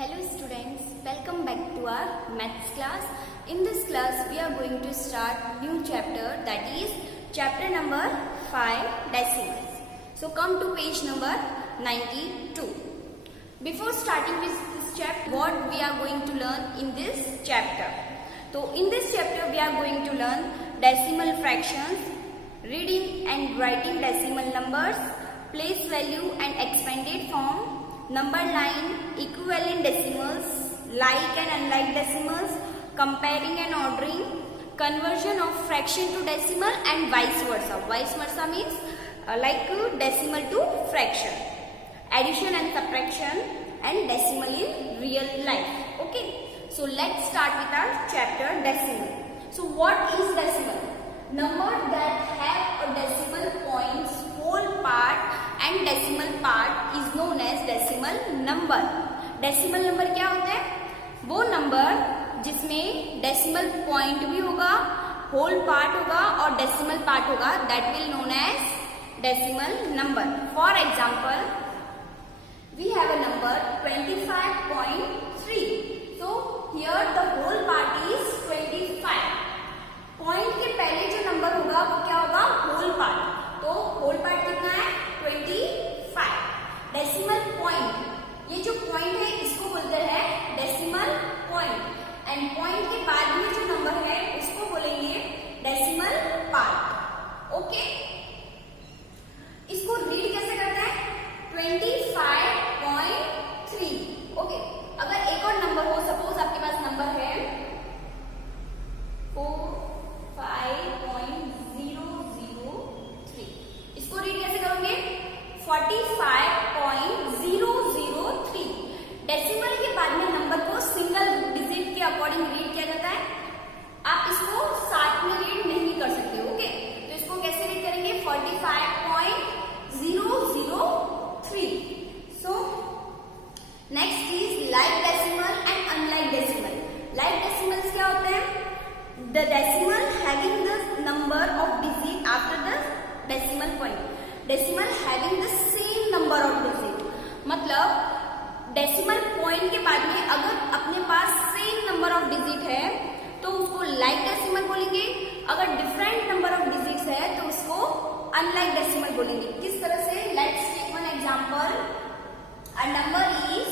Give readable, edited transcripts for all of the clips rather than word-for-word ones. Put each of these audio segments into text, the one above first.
Hello students, welcome back to our maths class. In this class we are going to start new chapter, that is chapter number 5, decimals. So come to page number 92. Before starting with this chapter, what we are going to learn in this chapter? So in this chapter we are going to learn decimal fractions, reading and writing decimal numbers, place value and expanded form, number line, equivalent decimals, like and unlike decimals, comparing and ordering, conversion of fraction to decimal and vice versa. Vice versa means like decimal to fraction, addition and subtraction, and decimal in real life. Okay, so let's start with our chapter decimal. So what is decimal? Number that have a decimal points, whole part and decimal part is known as decimal number. Decimal number क्या होता है? वो number जिसमें decimal point भी होगा, whole part होगा और decimal part होगा, that will known as decimal number. For example, we have a number 25.3. So here the whole part is 25. Point के पहले जो नंबर होगा वो क्या होगा? Whole part. तो होल पार्ट कितना है? 25. डेसिमल पॉइंट, ये जो पॉइंट है इसको बोलते हैं डेसिमल पॉइंट. एंड पॉइंट के बाद में जो नंबर है उसको बोलेंगे डेसिमल पार्ट. ओके, इसको रीड कैसे करते हैं? 25.3. ओके, अगर एक और नंबर हो, सपोज आपके पास नंबर है 5.003, इसको रीड कैसे करोगे? 45.003. डेसिमल के बाद में नंबर को सिंगल डिजिट के अकॉर्डिंग रीड किया जाता है. आप इसको साथ में रीड नहीं कर सकते. ओके, तो इसको कैसे रीड करेंगे? 45.003. So next is like decimal and unlike decimal. Like decimals क्या होते हैं? The decimal having the number of digit after the decimal point. Decimal having the same number of digit. मतलब decimal point के बाद में अगर अपने पास same number of digit है तो उसको like decimal बोलेंगे. अगर different number of digits है तो उसको unlike decimal बोलेंगे. किस तरह से? Let's take one example. A number is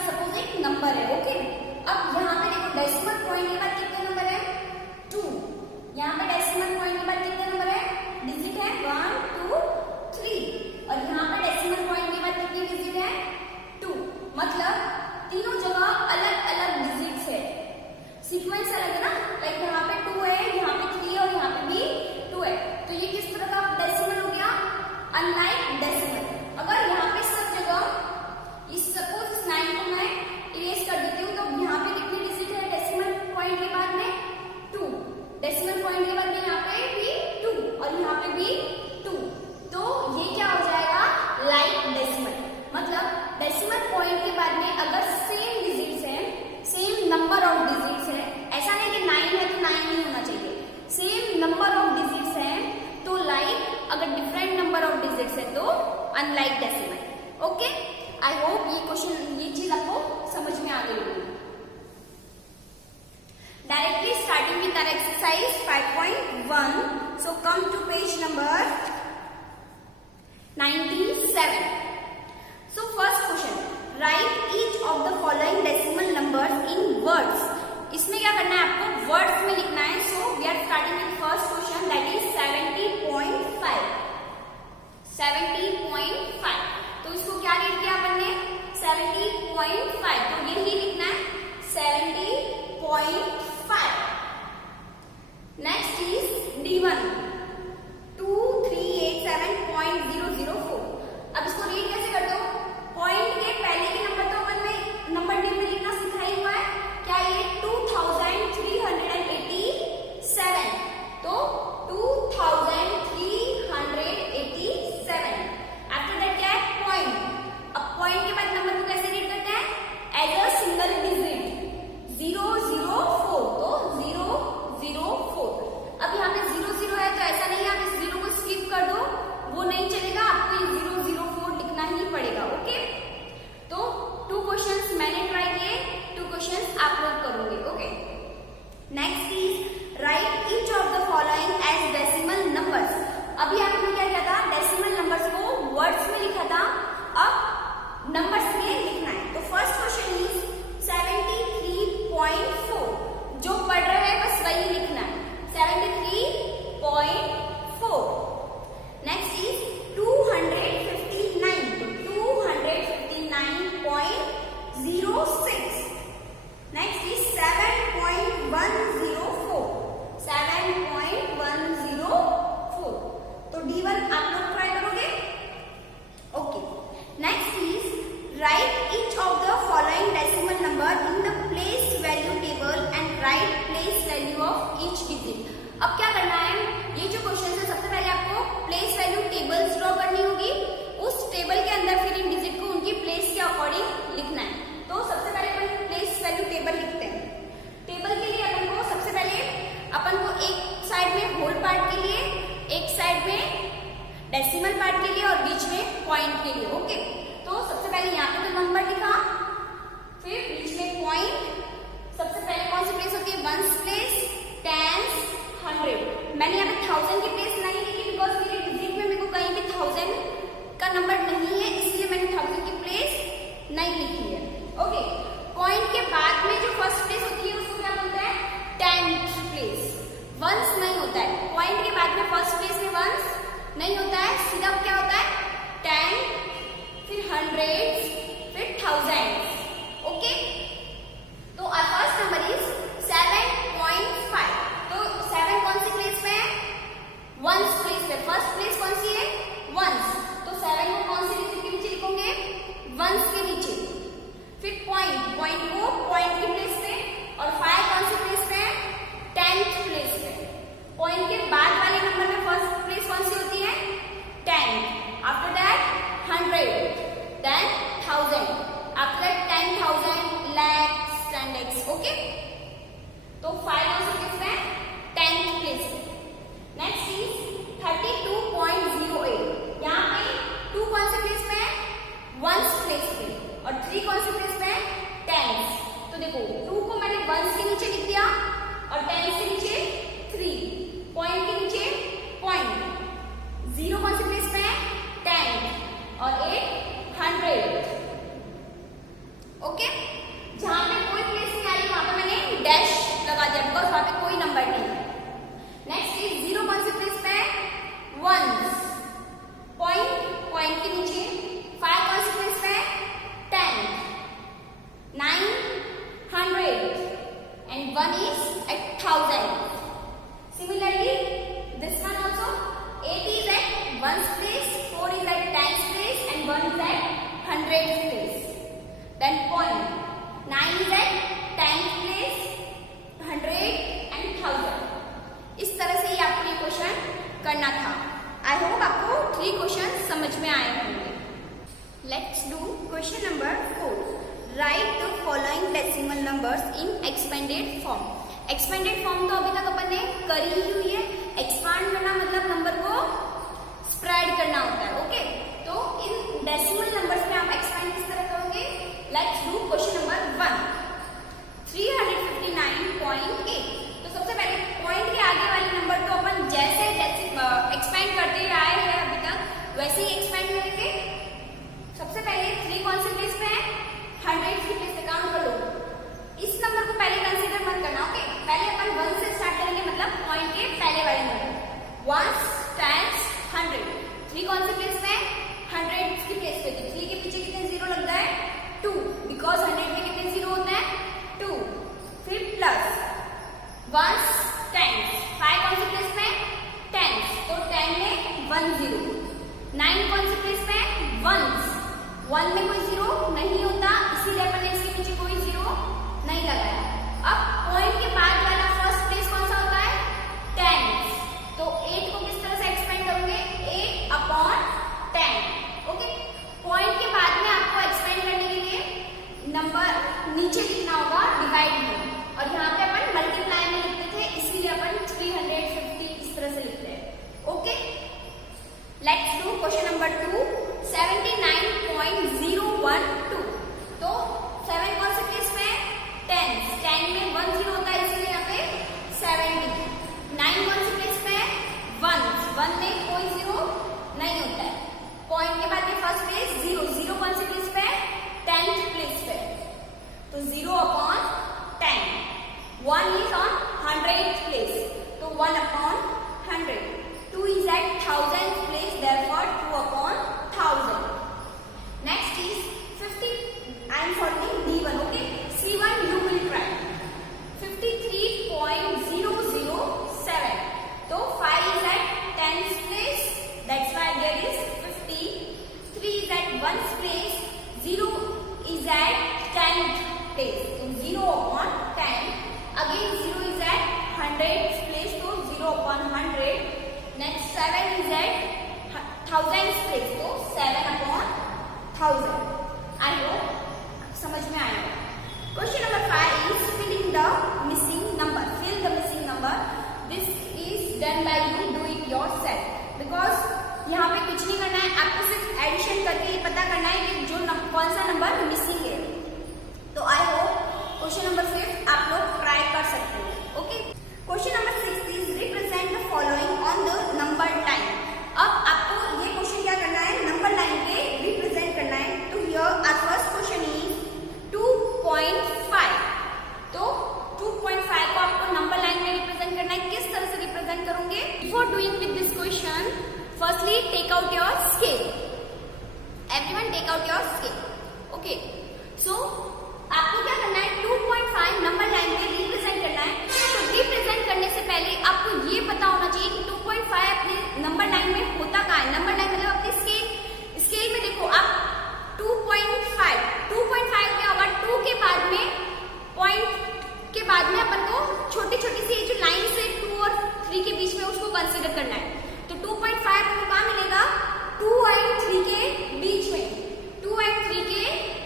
suppose एक नंबर है. ओके, अब यहाँ पे देखो डेसिमल पॉइंट के बाद कितने नंबर है? 2. यहाँ पे डेसिमल पॉइंट के बाद कितने नंबर है? डिजिट है 1 2 3. और यहाँ पे डेसिमल पॉइंट के बाद कितनी डिजिट है? 2. मतलब तीनों जगह अलग अलग डिजिट्स है. सीक्वेंस अलग है ना, लाइक यहाँ पे 2 है, यहाँ पे 3 और यहाँ पे भी 2 है. तो ये किस तरह का डेसिमल हो गया? Unlike decimal. अगर यहाँ पे सब जगह इस सपोज इस 9 को मैं इरेज कर देती हूँ तो यहाँ पे कितनी डिजिट है? डेसिमल पॉइंट के बाद में 2. डेसिमल पॉइंट के बाद में यहाँ पे भी 2 और यहाँ पे भी 2. तो ये क्या हो जाएगा? Like decimal. मतलब डेसिमल पॉइंट के बाद में अगर सेम डिजिट्स है, सेम नंबर ऑफ डिजिट्स है, ऐसा नहीं कि 9 है तो 9 नहीं होना चाहिए, सेम नंबर ऑफ डिजिट्स है तो लाइक, अगर डिफरेंट नंबर ऑफ डिजिट्स है तो unlike decimal. Okay, I hope ये क्वेश्चन, ये चीज आपको समझ में आ गई होगी. Directly starting with our exercise 5.1. So come to page number 97. So first question, write each of the following decimal numbers in words. इसमें क्या करना है? आपको वर्ड्स में लिखना है. So we are starting with first question, that is 70.5. 70.5. तो इसको क्या रीड किया अपन ने? 70.5. तो यही लिखना है 70.5. Next is D1 2387.004. अब इसको रीड कैसे करते हो? पॉइंट के पहले के नंबर तो अपन में नंबर डी में लिखना सिखाई हुआ है. क्या ये 2387? तो 2387. आफ्टर दैट क्या है? पॉइंट. अब Write each of the following decimal number in the place value table and write place value of each digit. अब क्या करना है, ये जो क्वेश्चन है सबसे पहले आपको प्लेस वैल्यू टेबल्स ड्रॉ करनी होगी, उस टेबल के अंदर फिर इन डिजिट को उनकी प्लेस के अकॉर्डिंग लिखना है। तो सबसे पहले अपन प्लेस वैल्यू टेबल लिखते हैं। टेबल के लिए अपन को सबसे पहले अपन को एक साइड में होल पार्ट के लिए, एक साइड में डेसिमल पार्ट के लिए और बीच में पॉइंट के लिए। ओके, तो सबसे पहले यहाँ पे तो नंबर लिखा, फिर बीच में पॉइंट। सबसे पहले कौन सी प्लेस होती है, वंस प्लेस, टेंस, 100। मैंने यहाँ पे 1000 की प्लेस नहीं लिखी बिकॉज मेरे डिजिट में मेरे को कहीं भी 1000 का नंबर नहीं है, इसलिए मैंने 1000 की प्लेस नहीं लिखी है। ओके, पॉइंट के बाद में जो फर्स्ट प्लेस होती है उसको क्या बोलते हैं, 10th प्लेस। वंस नहीं होता है, पॉइंट के बाद में फर्स्ट प्लेस में वंस नहीं होता है, सीधा क्या होता है 10, फिर 100, फिर 1000। ओके, तो आवर फर्स्ट नंबर इज 7.5। तो 7 कौन सी प्लेस में है, वंस प्लेस पे। फर्स्ट प्लेस कौन सी है, वंस, तो 7 को कौन से डिजिट के नीचे लिखोगे, वंस के नीचे। फिर पॉइंट, पॉइंट को पॉइंट की प्लेस पे, और 5 कौन सी प्लेस पे है, 10th प्लेस पे। पॉइंट के बाद वाले नंबर में फर्स्ट प्लेस कौन सी होती है, 10, after that 100, then 1000, after that 10,000, lakhs, 10 lakhs। Okay, तो 5 कौन सी प्लेस में, 10th प्लेस पे। Next is 32.08। यहाँ पे 2 कौन से प्लेस में है, वंस प्लेस पे, और 3 कौन से प्लेस में है, टेंस। तो देखो 2 को मैंने वंस के नीचे लिख दिया और टेंस के नीचे 3, पॉइंट के नीचे पॉइंट, 0 कौन से प्लेस में है, 10, और 8 100। ओके, जहां पे कोई प्लेस नहीं आ रही वहां पे मैंने डैश लगा दिया बिकॉज वहां पे कोई नंबर नहीं है। नेक्स्ट इज 0 कौन से प्लेस में है, वंस, पॉइंट, पॉइंट के नीचे 5 कौन से प्लेस में है, 10, 9 100, and 1 is at 1000. Similarly, this one also, 8 is at 1's place, 4 is at 10's place, and 1 is at 100's place. Then point, 9 is at 10th place, 100 and 1000. इस तरह से ही आपको ये क्वेश्चन करना था। आई होप आपको 3 क्वेश्चन समझ में आए होंगे। Let's do question number 4। Right the following decimal numbers in expanded form. Expanded form तो अभी तक अपन ने करी ही हुई है। एक्सपांड करना मतलब नंबर को स्प्रेड करना होता है। ओके, तो इन डेसिमल नंबर्स में आप एक्सपेंड किस तरह करोगे। Let's do question number 1, 359.8। तो सबसे पहले पॉइंट के आगे वाले नंबर तो अपन जैसे एक्सपेंड करते आए हैं अभी तक वैसे ही एक्सपेंड करेंगे। सबसे पहले 3 कौन से प्लेस पे है, 100 की प्लेस पे। काउंट कर लो, इस नंबर को पहले कंसीडर मत करना। ओके, पहले अपन 1 से स्टार्ट करेंगे, मतलब पॉइंट के पहले वाले नंबर। 1 10 100, 3 कौन से प्लेस पे है, 100 की प्लेस पे। तो 3 के पीछे कितने 0 लग गए, 2, बिकॉज 100 में कितने 0 होते हैं, 2। फिर प्लस 1 10, 5 कौन से प्लेस में, 10, तो 10 में 1 0। 9 कौन से प्लेस में, 1, 1 में कोई 0 नहीं होता, इसीलिए अपन ने इसके नीचे कोई 0 नहीं लगाया। अब पॉइंट के बाद वाला फर्स्ट प्लेस कौन सा होता है, 10, तो 8 को किस तरह से एक्सपेंड करोगे, 8/10। ओके, पॉइंट के बाद में आपको एक्सपेंड करने के लिए नंबर नीचे लिखना होगा डिवाइड में, और यहाँ पे अपन मल्टीप्लाई में लिखते थे, इसीलिए अपन 350 इस तरह से लिखते हैं। Okay, let's do question number 2, 79.012। तो 7 कौन से प्लेस में है, 10, 10 में 1 0 होता है, इसलिए यहाँ पे 70। 9 कौन से प्लेस में है, 1, 1 में कोई 0 नहीं होता है। पॉइंट के बाद में फर्स्ट प्लेस 0, 0 कौन से प्लेस पे है, 10th प्लेस पे। तो 0/10, 1 is on 100th place, तो 1/100। 2 is at 1000th place, therefore 2/1000. Next is 50. I am following D1. Okay, C1 you will try. 53.007. So 5 is at 10th place. That's why there is 50. 3 is at 1's place. 0 at 10th place, तो 0/10. Again 0 is at 100th place, तो 0/100. Next 7 is at 1000th place, तो 7/1000. I hope समझ में आया. Question number 5 is filling the missing number. Fill the missing number. This is done by you. Do it yourself. Because यहाँ पे कुछ नहीं करना है, आपको सिर्फ एडिशन करके ये पता करना है कि जो कौन सा नंबर मिसिंग है. तो आई होप क्वेश्चन नंबर 5 आप लोग ट्राई कर सकते हो. Okay. Question number 6 is represent the following on the number line. अब आपको ये क्वेश्चन क्या करना है, नंबर लाइन पे रिप्रेजेंट करना है. तो here our first question is 2.5. तो 2.5 को आपको नंबर लाइन में रिप्रेजेंट करना है. किस तरह से रिप्रेजेंट करोगे? Before doing with this question, firstly take out your scale. Everyone take out your scale. Okay. So आपको क्या करना है, 2.5 नंबर लाइन में रिप्रेजेंट करना है. तो रिप्रेजेंट करने से पहले आपको ये पता होना चाहिए कि 2.5 अपने नंबर लाइन में होता कहाँ है. नंबर लाइन मतलब अपने स्केल में देखो आप 2.5 में होगा 2 के बाद में पॉइंट के बाद में अपन को छोटी छोटी सी जो लाइन से 2 और 3 के बीच में उसको कंसीडर करना है. तो 2.5 को कहाँ मिलेगा, 2 और 3 के बीच में, 2 और 3 के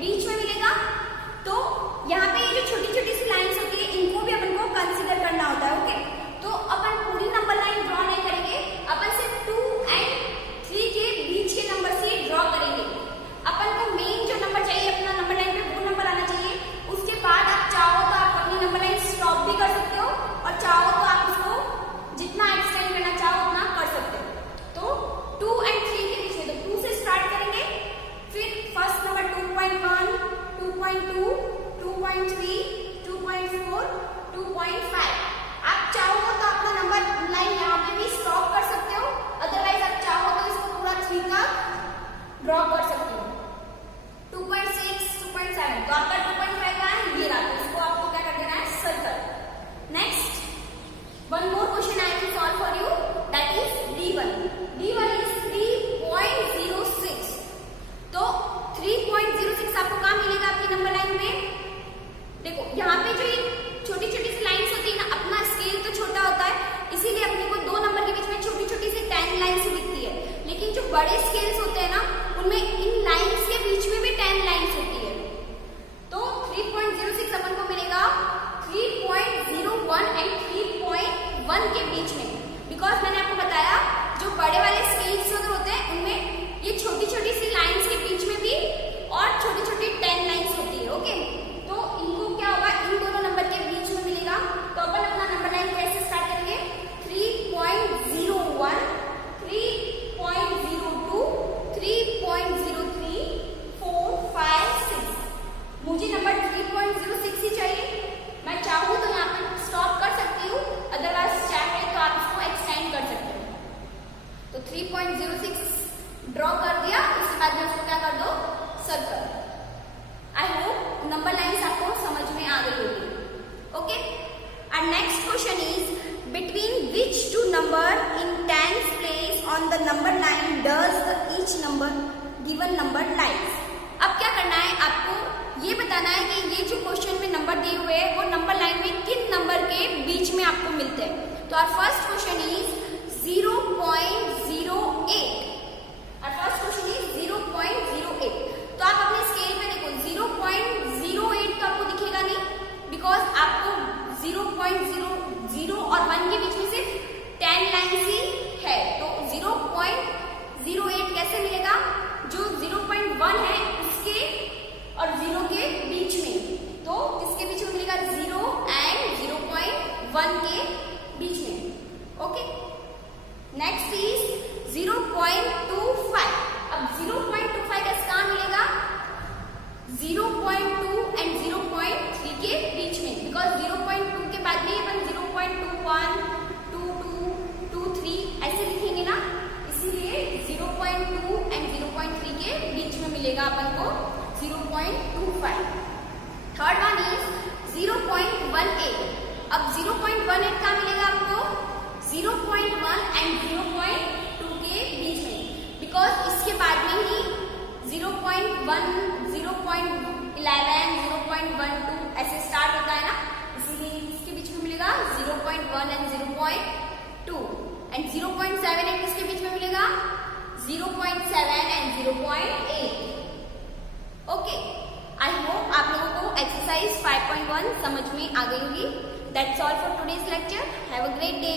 बीच में मिलेगा. तो यहाँ पे ये जो छोटी छोटी सी लाइन्स होती है इनको भी अपन को कंसीडर करना होता है. ओके. तो अपन पूरी नंबर लाइन ड्रॉ नहीं करेंगे, अपन सिर्फ 2 और 3 के बीच के नंबर से ड्रॉ करेंगे. अपन को मेन जो नंबर चाहिए अपना नंबर लाइन पे वो नंबर आना चाहिए. उसके बाद आप चाहो तो आप अपनी नंबर लाइन स्टॉप भी कर सकते हो और चाहो तो आप उसको जितना एक्सटेंड करना चाहो उतना कर सकते हो. तो 2 और 3 के बीच में, तो 2 से स्टार्ट करेंगे, फिर फर्स्ट नंबर 2.1, 2.2, 2.3, 2.4, 2.5. आप चाहो तो अपना नंबर लाइन यहाँ पे भी स्टॉप कर सकते हो, अदरवाइज आप चाहो तो इसको पूरा 3 का ड्रॉ कर सकते हो. 2.6, 2.7. तो आपका 2.5 का है ये रहा, तो इसको आपको क्या कर देना है, circle. Next one more question I will solve for you, that is D1. D1 is 3.06. तो 3.06 आपको कहाँ मिलेगा आपकी नंबर लाइन में? देखो यहाँ पे जो ये छोटी छोटी सी लाइन्स होती है ना, अपना स्केल तो छोटा होता है, इसीलिए अपने को 2 नंबर के बीच में छोटी छोटी सी 10 लाइन्स दिखती है. लेकिन जो बड़े स्केल्स होते हैं ना, उनमें इन लाइन्स के बीच में भी 10 लाइन्स होती है. तो 3.06 अपन को मिलेगा 3.01 एंड 3.1 के बीच में. बिकॉज मैंने आपको बताया जो बड़े वाले स्केल्स होते हैं उनमें ये छोटी छोटी सी लाइन्स के बीच में भी और छोटी छोटी 10 लाइन्स होती है. ओके. तो इनको क्या होगा, इन दोनों नंबर के बीच में मिलेगा. तो अपन अपना नंबर लाइन कैसे स्टार्ट करेंगे, 3.01, 3.02, 3.03, 4, 5, 6. मुझे नंबर 3.06 ही चाहिए. मैं चाहूँ तो यहाँ पर स्टॉप कर सकती हूँ, अदरवाइज चाहे तो आप इसको एक्सटेंड कर सकते हो. तो 3.06 ड्रॉ कर दिया, उसके बाद में उसको क्या कर दो, circle. I hope number lines आपको समझ में आ गई होगी. Okay. And next question is between which two number in 10th place on the number line does the each number given number lies. अब क्या करना है, आपको ये बताना है कि ये जो क्वेश्चन में नंबर दिए हुए हैं वो नंबर लाइन में किन नंबर के बीच में आपको मिलते हैं. तो our first question is 0.08. Our first question is 0.08. तो आप अपने स्केल पे देखो 0.08 तो आपको दिखेगा नहीं, बिकॉज आपको 0.00 और 1 के बीच में सिर्फ 10 लाइन्स ही है. तो 0.08 कैसे मिलेगा, जो 0.1 है उसके और 0 के बीच में. तो किसके बीच में मिलेगा, 0 एंड 0.1 के बीच में. ओके. Next is 0.25. अब 0.25 कैसे कहाँ मिलेगा, 0.2 एंड 0.3 के बीच में. बिकॉज 0.2 के बाद में अपन 0.21, 22, 23 ऐसे लिखेंगे ना, इसीलिए 0.2 एंड 0.3 के बीच में मिलेगा अपन को 0.25. Third one is 0.18. अब 0.18 कहाँ मिलेगा आपको, 0.1 एंड 0.2 के बीच में. बिकॉज इसके बाद में ही 0.1, 0.11 0.7 and 0.8. ओके, आई होप आप लोगों को एक्सरसाइज 5.1 समझ में आ गई होगी. That's all for today's lecture. Have a great day.